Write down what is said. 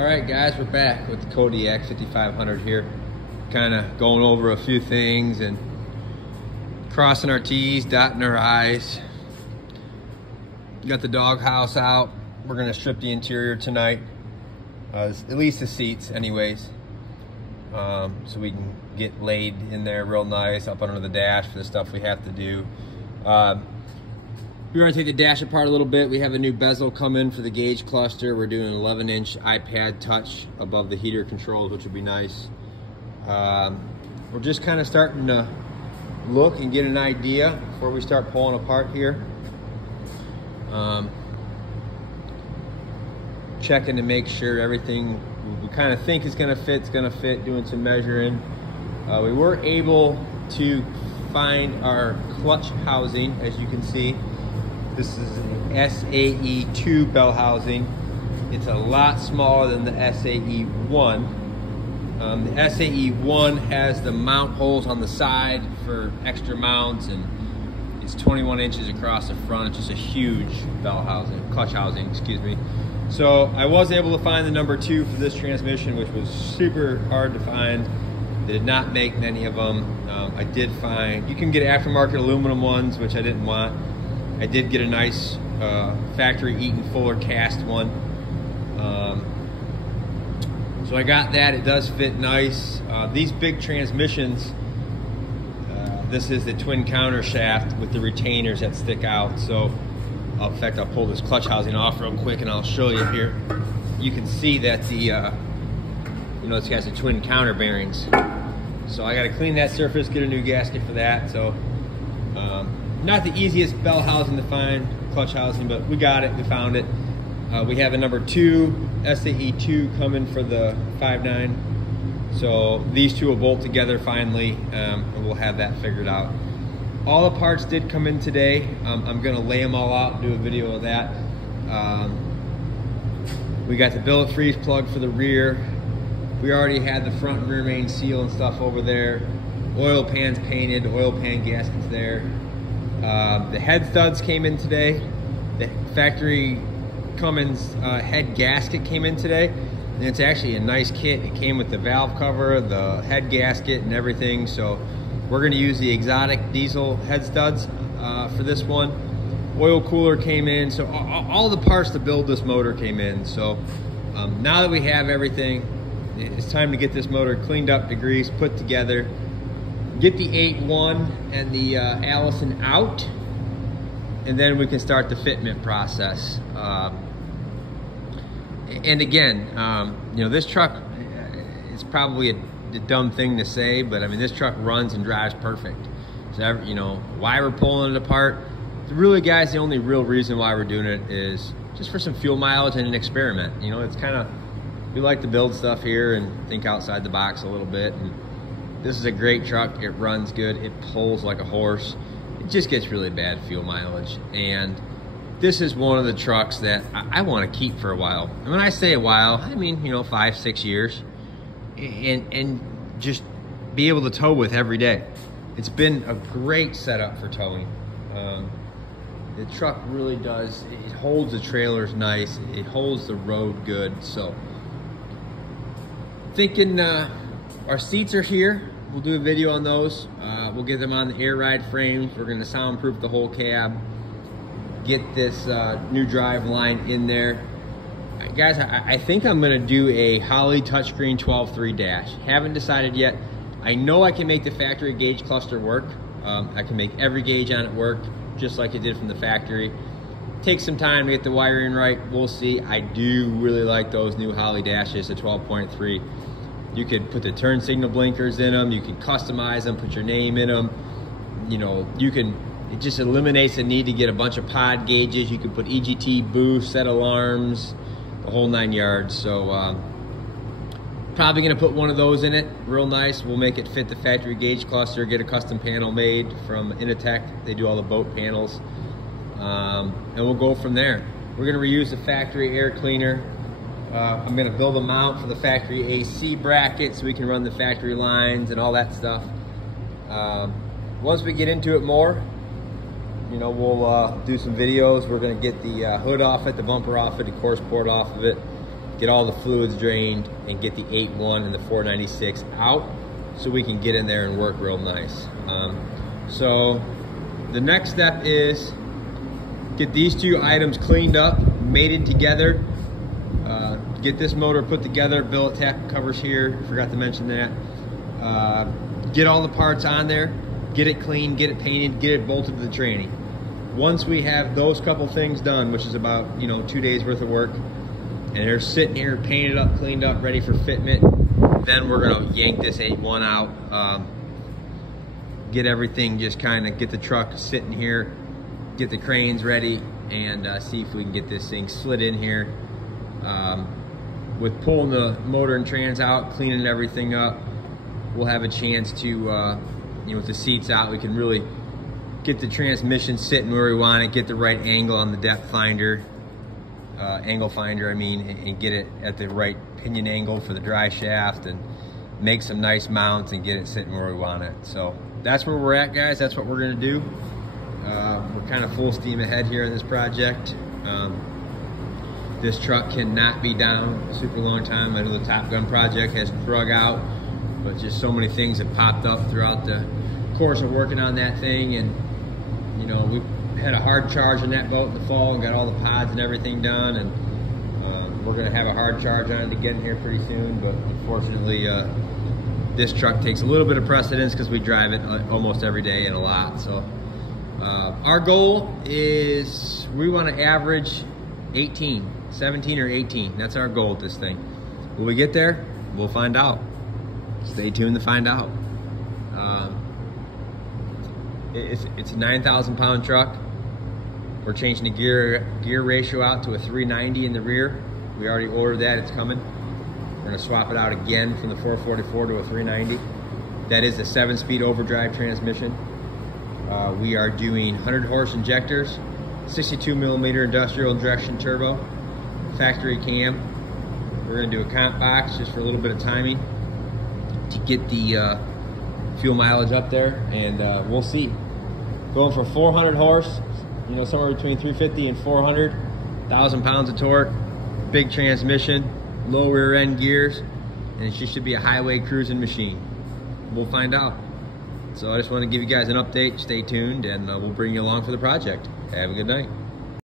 All right, guys, we're back with the Kodiak 5500 here. Kind of going over a few things and crossing our T's, dotting our I's. Got the doghouse out. We're gonna strip the interior tonight. At least the seats anyways. So we can get laid in there real nice up under the dash for the stuff we have to do. We're gonna take the dash apart a little bit. We have a new bezel come in for the gauge cluster. We're doing an 11-inch iPad touch above the heater controls, which would be nice. We're just kind of starting to look and get an idea before we start pulling apart here. Checking to make sure everything we kind of think is gonna fit, doing some measuring. We were able to find our clutch housing, as you can see. This is an SAE2 bell housing. It's a lot smaller than the SAE1. The SAE1 has the mount holes on the side for extra mounts, and it's 21 inches across the front. It's just a huge bell housing, clutch housing, excuse me. So I was able to find the number 2 for this transmission, which was super hard to find. They did not make many of them. I did find, you can get aftermarket aluminum ones, which I didn't want. I did get a nice factory Eaton Fuller cast one. So I got that. It does fit nice. These big transmissions, this is the twin counter shaft with the retainers that stick out. So in fact, I'll pull this clutch housing off real quick and I'll show you here. You can see that the, it has the twin counter bearings. So I got to clean that surface, get a new gasket for that. So not the easiest bell housing to find, clutch housing, but we got it, we found it. We have a number 2 SAE2 coming for the 5.9. So these two will bolt together finally, and we'll have that figured out. All the parts did come in today. I'm gonna lay them all out and do a video of that. We got the billet freeze plug for the rear. We already had the front and rear main seal and stuff over there. Oil pans painted, oil pan gaskets there. The head studs came in today. The factory Cummins head gasket came in today. And it's actually a nice kit. It came with the valve cover, the head gasket and everything. So we're gonna use the exotic diesel head studs for this one. Oil cooler came in. So all the parts to build this motor came in. So now that we have everything, it's time to get this motor cleaned up, degreased, put together. Get the 8.1 and the Allison out, and then we can start the fitment process. And again, this truck, it's probably a dumb thing to say, but I mean, this truck runs and drives perfect. So, why we're pulling it apart, really, guys, the only real reason why we're doing it is just for some fuel mileage and an experiment. It's kind of, we like to build stuff here and think outside the box a little bit. And this is a great truck. It runs good. It pulls like a horse. It just gets really bad fuel mileage. And this is one of the trucks that I want to keep for a while. And when I say a while, I mean, 5-6 years. And just be able to tow with every day. It's been a great setup for towing. The truck really does, it holds the trailers nice. It holds the road good. So thinking our seats are here. We'll do a video on those. We'll get them on the air ride frames. We're gonna soundproof the whole cab. Get this new drive line in there. Guys, I think I'm gonna do a Holley touchscreen 12.3 dash. Haven't decided yet. I know I can make the factory gauge cluster work. I can make every gauge on it work, just like it did from the factory. Take some time to get the wiring right. We'll see. I do really like those new Holley dashes, the 12.3. You could put the turn signal blinkers in them. You can customize them, put your name in them. It just eliminates the need to get a bunch of pod gauges. You could put EGT boost, set alarms, the whole 9 yards. So probably gonna put one of those in it, real nice. We'll make it fit the factory gauge cluster, get a custom panel made from Initech. They do all the boat panels. And we'll go from there. We're gonna reuse the factory air cleaner. I'm gonna build a mount for the factory AC bracket so we can run the factory lines and all that stuff. Once we get into it more, we'll do some videos. We're gonna get the hood off it, the bumper off it, the course port off of it. get all the fluids drained, and get the 8.1 and the 496 out so we can get in there and work real nice. So the next step is get these two items cleaned up, mated together, get this motor put together, billet tap covers here, forgot to mention that. Get all the parts on there, get it cleaned, get it painted, get it bolted to the tranny. Once we have those couple things done, which is about 2 days worth of work, and they're sitting here painted up, cleaned up, ready for fitment, then we're gonna yank this 8.1 out, get everything, just kind of get the truck sitting here, get the cranes ready, and see if we can get this thing slid in here. With pulling the motor and trans out, cleaning everything up, we'll have a chance to, with the seats out, we can really get the transmission sitting where we want it, get the right angle on the depth finder, angle finder, and get it at the right pinion angle for the dry shaft, and make some nice mounts and get it sitting where we want it. So that's where we're at, guys. That's what we're gonna do. We're kind of full steam ahead here in this project. This truck cannot be down a super long time. I know the Top Gun project has drug out, but just so many things have popped up throughout the course of working on that thing. And we had a hard charge on that boat in the fall and got all the pods and everything done, and we're gonna have a hard charge on it to get in here pretty soon. But unfortunately, this truck takes a little bit of precedence because we drive it almost every day and a lot. So our goal is we want to average 17 or 18. That's our goal with this thing. Will we get there? We'll find out. Stay tuned to find out. It's a 9,000 pound truck. We're changing the gear ratio out to a 390 in the rear. We already ordered that, it's coming. We're gonna swap it out again from the 444 to a 390. That is a 7-speed overdrive transmission. We are doing 100 horse injectors, 62 millimeter industrial injection turbo, factory cam. We're gonna do a comp box just for a little bit of timing to get the fuel mileage up there, and we'll see. Going for 400 horse, somewhere between 350 and 400, 1,000 pounds of torque, big transmission, low rear end gears, and it should be a highway cruising machine. We'll find out. So I just want to give you guys an update. Stay tuned, and we'll bring you along for the project. Have a good night.